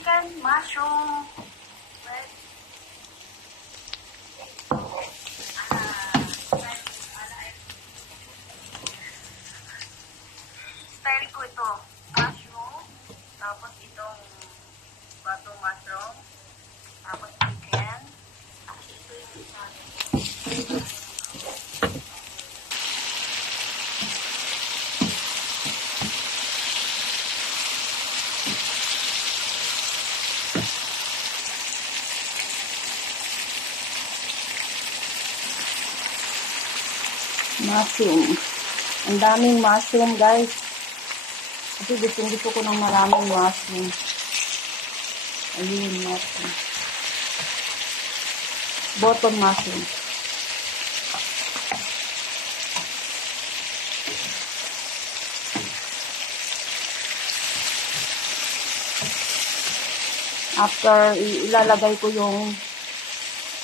chicken mushroom. Style ko ito, mushroom, tapos itong bato mushroom, tapos chicken, tapos ito yung isa. Mushroom. Ang daming mushroom, guys. Kasi gusto ko ng maraming mushroom. Ayun, mushroom. Button mushroom. After, ilalagay ko yung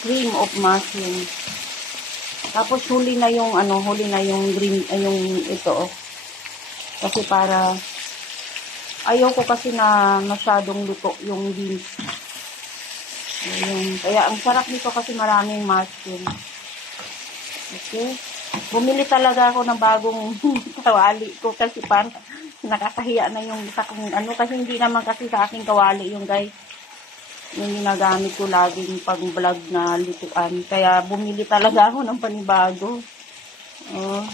cream of mushroom. Tapos huli na yung green, yung ito. Kasi para ayaw ko kasi na masyadong luto yung beans. Ayun. Kaya ang sarap nito kasi maraming mushroom. Okay. Bumili talaga ako ng bagong kawali ko kasi parang nakakahiya na yung isa kong kasi hindi naman kasi sa aking kawali yung guys. Yung ginagamit ko laging pag-vlog na lutuan. Kaya bumili talaga ako ng panibago. Oh.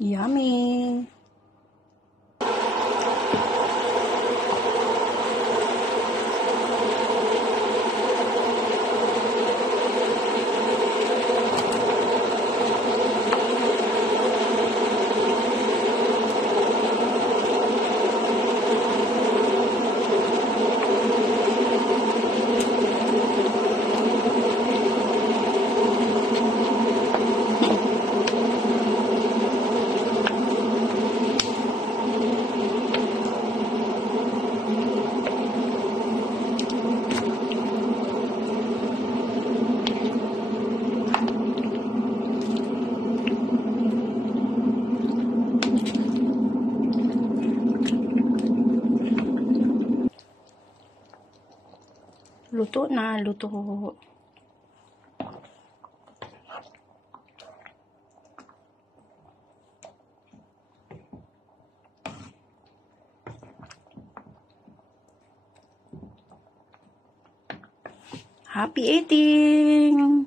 Yummy! Luto na, luto. Happy eating!